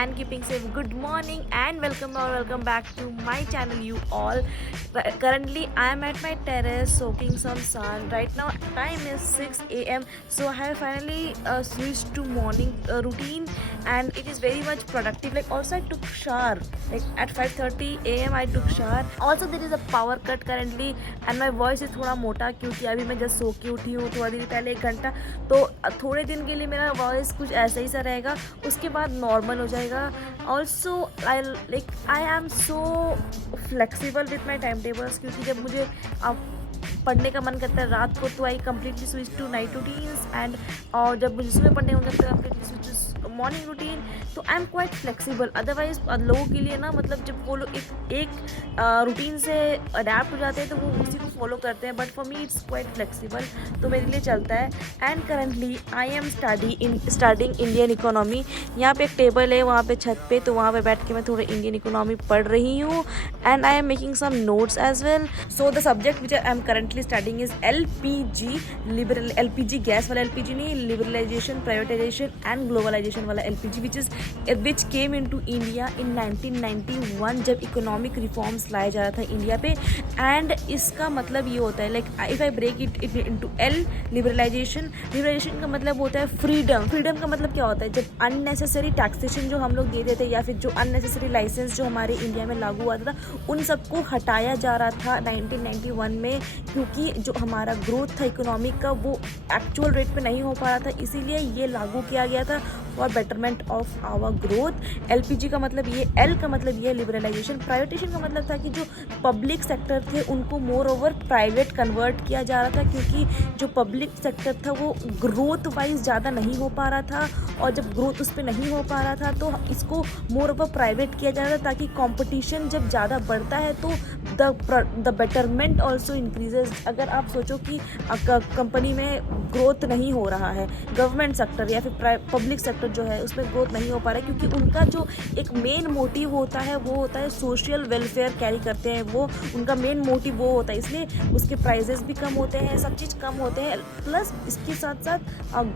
and keeping safe. Good morning and welcome back to my channel, you all. Currently, I am at my terrace soaking some sun. Right now, time is 6 a.m. So I have finally switched to morning routine, and it is very much productive. Like also, I took shower. Like at 5:30 a.m. I took shower. Also, there is a power cut currently, and my voice is थोड़ा मोटा क्योंकि अभी मैं just so के उठी हूँ थोड़ा देर पहले 1 घंटा. तो थोड़े दिन के लिए मेरा वॉइस कुछ ऐसा ही सा रहेगा, उसके बाद नॉर्मल हो जाएगा. Also I am so flexible with my time tables, क्योंकि जब मुझे पढ़ने का मन करता है रात को तो I completely switch to night routines, and और जब मुझे सुबह पढ़ने का मन करता है completely switch to morning routine. तो I am quite flexible. Otherwise लोगों के लिए ना, मतलब जब वो लोग एक रूटीन से अडेप्ट हो जाते हैं तो वो उसी को फॉलो करते हैं, but for me it's quite flexible, तो मेरे लिए चलता है. And currently I am studying Indian economy. यहाँ पे एक टेबल है वहाँ पे छत पे, तो वहाँ पे बैठ के मैं थोड़ा इंडियन इकोनॉमी पढ़ रही हूँ, and I am making some notes as well. So the subject which I am currently studying is LPG gas वाला LPG नहीं, लिबरलाइजेशन, प्राइवेटाइजेशन एंड ग्लोबलाइजेशन वाला LPG which came into India in 1991, जब economic reforms लाया जा रहा था India पे. And इसका मतलब ये होता है, like if I break it into liberalisation का मतलब होता है फ्रीडम का मतलब क्या होता है, जब अननेसेसरी टैक्सेशन जो हम लोग देते थे या फिर जो अननेसेसरी लाइसेंस जो हमारे इंडिया में लागू हुआ था उन सबको हटाया जा रहा था 1991 में, क्योंकि जो हमारा ग्रोथ था इकोनॉमिक का वो एक्चुअल रेट पे नहीं हो पा रहा था, इसीलिए ये लागू किया गया था for betterment of our growth. LPG का मतलब ये, L का मतलब ये लिबरलाइजेशन. प्राइवेटेशन का मतलब था कि जो पब्लिक सेक्टर थे उनको मोर ओवर प्राइवेट कन्वर्ट किया जा रहा था, क्योंकि जो पब्लिक सेक्टर था वो ग्रोथ वाइज ज़्यादा नहीं हो पा रहा था, और जब ग्रोथ उस पर नहीं हो पा रहा था तो इसको मोर ओवर प्राइवेट किया जा रहा था, ताकि कंपटीशन जब ज़्यादा बढ़ता है तो द बेटरमेंट ऑल्सो इंक्रीजेज. अगर आप सोचो कि कंपनी में ग्रोथ नहीं हो रहा है, गवर्नमेंट सेक्टर या फिर पब्लिक सेक्टर जो है उसमें ग्रोथ नहीं हो पा रहा है, क्योंकि उनका जो एक मेन मोटिव होता है वो होता है सोशल वेलफेयर कैरी करते हैं, वो उनका मेन मोटिव वो होता है, इसलिए उसके प्राइजेस भी कम होते हैं, सब चीज़ कम होते हैं, प्लस इसके साथ साथ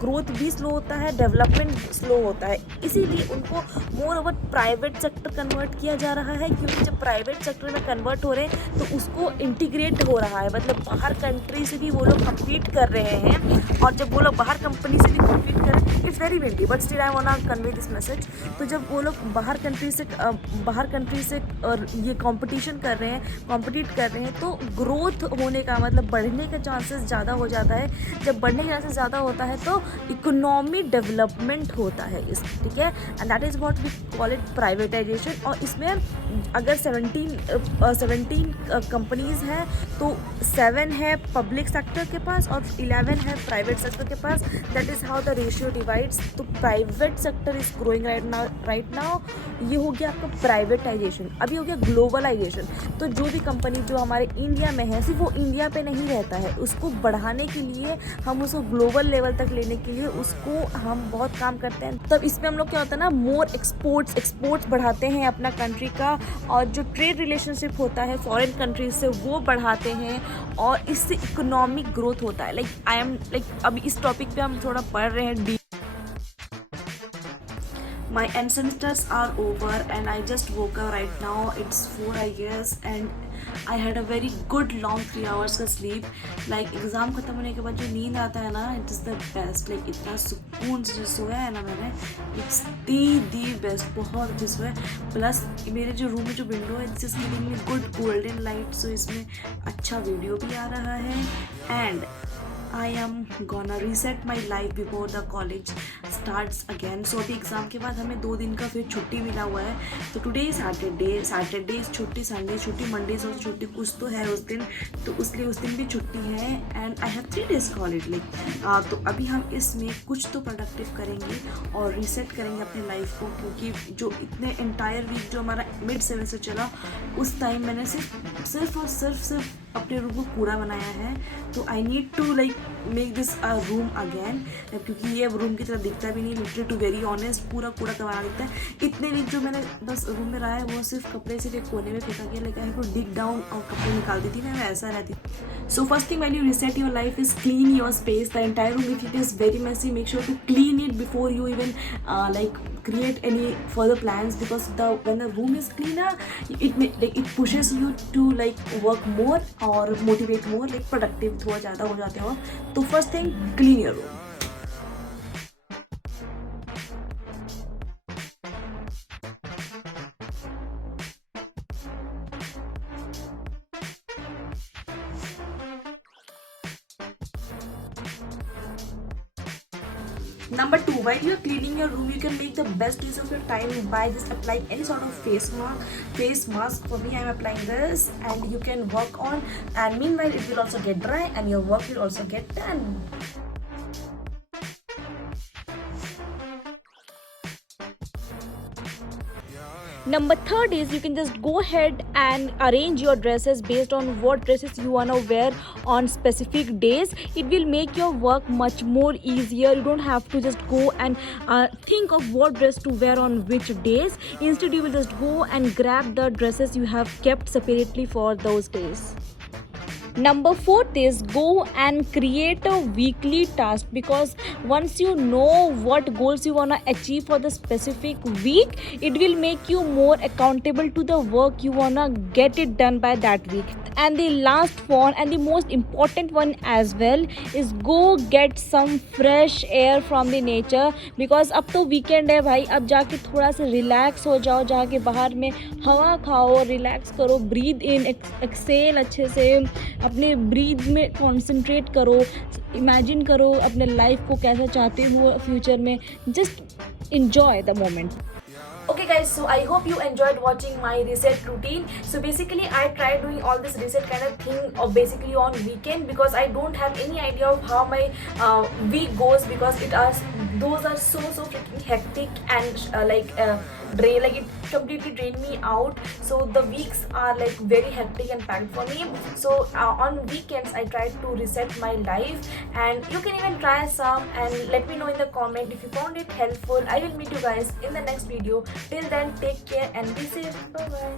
ग्रोथ भी स्लो होता है, डेवलपमेंट स्लो होता है, इसीलिए उनको more over private sector convert किया जा रहा है. क्योंकि जब प्राइवेट सेक्टर में कन्वर्ट हो रहे हैं तो उसको इंटीग्रेट हो रहा है, मतलब बाहर कंट्री से भी वो लोग कम्पीट कर रहे हैं, और जब वो लोग बाहर कंपनी से भी कम्पीट कर रहे हैं, it's very windy but still I want to convey this message. तो जब वो लोग बाहर कंट्री से ये कॉम्पिटिट कर रहे हैं तो ग्रोथ होने का मतलब बढ़ने का चांसेस ज़्यादा हो जाता है. जब बढ़ने का चांसेस ज़्यादा होता है तो इकोनॉमी डेवलपमेंट होता है इस, ठीक है, and that is what we call it privatisation. और इसमें अगर 17 कंपनीज़ हैं तो 7 है पब्लिक सेक्टर के पास और 11 है प्राइवेट सेक्टर के पास. That is how the ratio divides. तो private sector is growing right now. ये हो गया आपका प्राइवेटाइजेशन. अभी हो गया ग्लोबलाइजेशन. तो जो भी कंपनी जो हमारे इंडिया में है सिर्फ वो इंडिया पे नहीं रहता है, उसको बढ़ाने के लिए, हम उसको ग्लोबल लेवल तक लेने के लिए उसको हम बहुत काम करते हैं. तब इसमें हम लोग क्या होता है ना, मोर एक्सपोर्ट्स बढ़ाते हैं अपना कंट्री का, और जो ट्रेड रिलेशनशिप होता है फॉरेन कंट्रीज से वो बढ़ाते हैं, और इससे इकोनॉमिक ग्रोथ होता है. लाइक अभी इस टॉपिक पे हम थोड़ा पढ़ रहे हैं. My ancestors are over and I just woke up right now. It's 4 I guess, and I had a very good long 3 hours का sleep. Like एग्ज़ाम ख़त्म होने के बाद जो नींद आता है ना, it is the best. Like इतना सुकून से जो सोया है ना मैंने, it's the best. बहुत अच्छे सोया. प्लस मेरे जो रूम में जो विंडो है, it's just giving me good golden light, so इसमें अच्छा वीडियो भी आ रहा है. And I am gonna reset my life before the college starts again. So अभी एग्ज़ाम के बाद हमें 2 दिन का फिर छुट्टी मिला हुआ है. तो टुडे सैटरडे छुट्टी, संडे छुट्टी, मंडे से छुट्टी, कुछ तो है उस दिन, तो इसलिए उस दिन भी छुट्टी है. And I have 3 days college. Like तो अभी हम इसमें कुछ तो प्रोडक्टिव करेंगे और रीसेट करेंगे अपनी लाइफ को, क्योंकि जो इतने एंटायर वीक जो हमारा मिड सेमेस्टर चला उस टाइम मैंने सिर्फ और सिर्फ अपने रूम को कूड़ा बनाया है. तो I need to like make this a room again, क्योंकि ये रूम की तरह दिखता भी नहीं. लिटरली टू वेरी ऑनेस्ट पूरा कूड़ा कबाड़ा दिखता है. इतने वीक जो मैंने बस रूम में रहा है वो सिर्फ कपड़े सिर्फ एक कोने में फेंका गया, लेकिन I have to dig down और कपड़े निकालती थी मैं ऐसा रहती. So first thing when you reset your life is clean your space, the entire room. If it is very messy, make sure to clean it before you even like create any further plans, because when the room is cleaner, it pushes you to like work more or motivate more, like productive थोड़ा ज़्यादा हो जाते हो. तो first thing, clean your room. Number two, while you're cleaning your room, you can make the best use of your time by just applying any sort of face mask. For me, I'm applying this, and you can work on, and meanwhile it will also get dry and your work will also get done. Number third is you can just go ahead and arrange your dresses based on what dresses you wanna wear on specific days. It will make your work much more easier. You don't have to just go and think of what dress to wear on which days. Instead, you will just go and grab the dresses you have kept separately for those days. Number fourth is go and create a weekly task, because once you know what goals you wanna achieve for the specific week, it will make you more accountable to the work you wanna get it done by that week. And the last one and the most important one as well is go get some fresh air from the nature, because अब तो weekend है भाई, अब जाके थोड़ा सा relax हो जाओ, जाके बाहर में हवा खाओ, relax करो, breathe in, exhale अच्छे से, अपने ब्रीथ में कॉन्सेंट्रेट करो, इमेजिन करो अपने लाइफ को कैसा चाहते हो फ्यूचर में, just enjoy the moment. Okay guys, so I hope you enjoyed watching my reset routine. So basically I tried doing all this reset kind of thing of basically on weekend, because I don't have any idea of how my week goes, because those are so freaking hectic and like it completely drained me out. So the weeks are like very hectic and packed for me. So on weekends I tried to reset my life, and you can even try some and let me know in the comment if you found it helpful. I will meet you guys in the next video. Till then, take care and be safe. Bye bye.